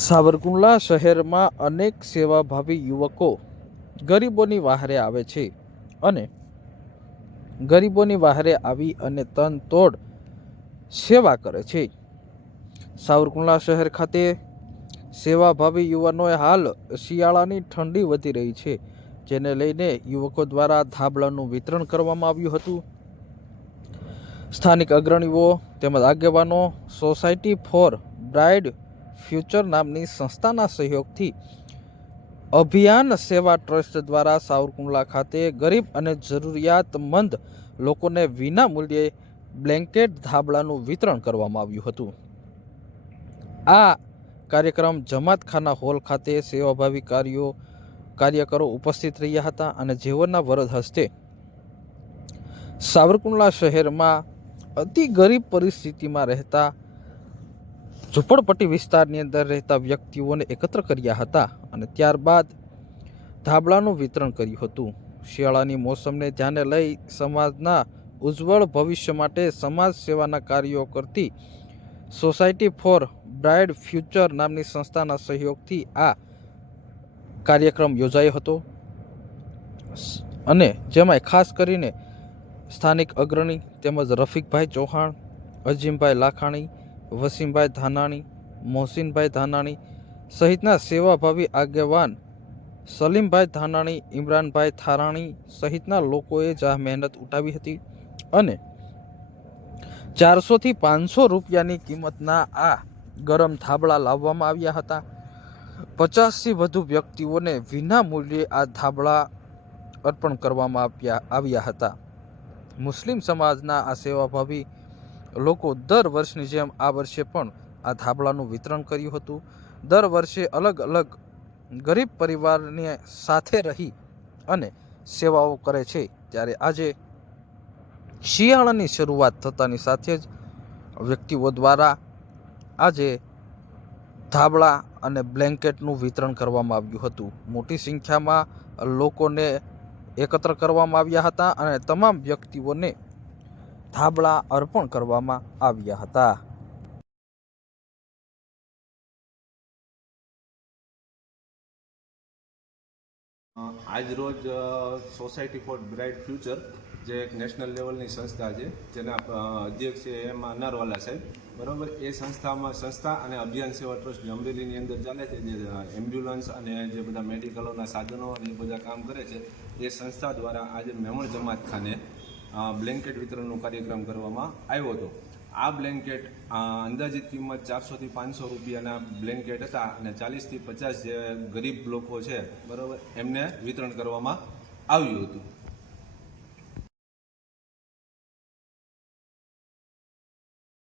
સાવરકુંડલા શહેરમાં અનેક સેવાભાવી યુવકો ગરીબોની વહારે આવે છે અને ગરીબોની વહારે આવી અને તન તોડ સેવા કરે છે. સાવરકુંડલા શહેર ખાતે સેવાભાવી યુવાનોએ હાલ શિયાળાની ઠંડી વધી રહી છે, જેને લઈને યુવકો દ્વારા ધાબળાનું વિતરણ કરવામાં આવ્યું હતું. સ્થાનિક અગ્રણીઓ તેમજ આગેવાનો સોસાયટી ફોર બ્રાઇડ ફ્યુચર નામની સંસ્થાના સહયોગથી અભિયાન સેવા ટ્રસ્ટ દ્વારા સાવરકુંડલા ખાતે ગરીબ અને જરૂરિયાતમંદ લોકોને વિના મૂલ્યે બ્લેન્કેટ ધાબળાનું વિતરણ કરવામાં આવ્યું હતું. આ કાર્યક્રમ જમાતખાના હોલ ખાતે સેવાભાવી કાર્યકરો ઉપસ્થિત રહ્યા હતા અને જેઓના વરદ હસ્તે સાવરકુંડલા શહેરમાં અતિ ગરીબ પરિસ્થિતિમાં રહેતા ઝૂંપડપટ્ટી વિસ્તારની અંદર રહેતા વ્યક્તિઓને એકત્ર કર્યા હતા અને ત્યારબાદ ધાબળાનું વિતરણ કર્યું હતું. શિયાળાની મોસમને ધ્યાને લઈ સમાજના ઉજ્જવળ ભવિષ્ય માટે સમાજ સેવાના કાર્યો કરતી સોસાયટી ફોર બ્રાઇડ ફ્યુચર નામની સંસ્થાના સહયોગથી આ કાર્યક્રમ યોજાયો હતો અને જેમાં ખાસ કરીને સ્થાનિક અગ્રણી તેમજ રફીકભાઈ ચૌહાણ, અજીમભાઈ લાખાણી, વસીમભાઈ ધાનાણી, મોહસિનભાઈ ધાનાણી સહિતના સેવાભાવી આગેવાન સલીમભાઈ ધાનાણી, ઇમરાનભાઈ થારાણી સહિતના લોકોએ જા મહેનત ઉઠાવી હતી અને 400 થી 500 રૂપિયાની કિંમતના આ ગરમ ધાબળા લાવવામાં આવ્યા હતા. 50થી વધુ વ્યક્તિઓને વિના મૂલ્યે આ ધાબળા અર્પણ કરવામાં આવ્યા હતા. મુસ્લિમ સમાજના આ સેવાભાવી લોકો દર વર્ષની જેમ આ વર્ષે પણ આ ધાબળાનું વિતરણ કર્યું હતું. દર વર્ષે અલગ અલગ ગરીબ પરિવારને સાથે રહી અને સેવાઓ કરે છે, ત્યારે આજે શિયાળાની શરૂઆત થતાની સાથે જ વ્યક્તિઓ દ્વારા આજે ધાબળા અને બ્લેન્કેટનું વિતરણ કરવામાં આવ્યું હતું. મોટી સંખ્યામાં લોકોને એકત્ર કરવામાં આવ્યા હતા અને તમામ વ્યક્તિઓને ધાબળા અર્પણ કરવામાં આવ્યા હતા. આજ રોજ સોસાયટી ફોર બ્રાઇટ ફ્યુચર જે એક નેશનલ લેવલની સંસ્થા છે, જેના અધ્યક્ષ છે એમ અનારવાલા સાહેબ, બરાબર. એ સંસ્થા અને અભિયાન સેવા ટ્રસ્ટ જે અમરેલીની અંદર ચાલે છે, જે એમ્બ્યુલન્સ અને જે બધા મેડિકલોના સાધનો અને એ બધા કામ કરે છે, એ સંસ્થા દ્વારા આજે મેમણ જમાતખાને બ્લેન્કેટ વિતરણનો કાર્યક્રમ કરવામાં આવ્યો હતો. આ બ્લેન્કેટ અંદાજિત કિંમત 400 થી 500 રૂપિયાના બ્લેન્કેટ હતા અને 40 થી 50 જે ગરીબ લોકો છે, બરાબર, એમને વિતરણ કરવામાં આવ્યું હતું.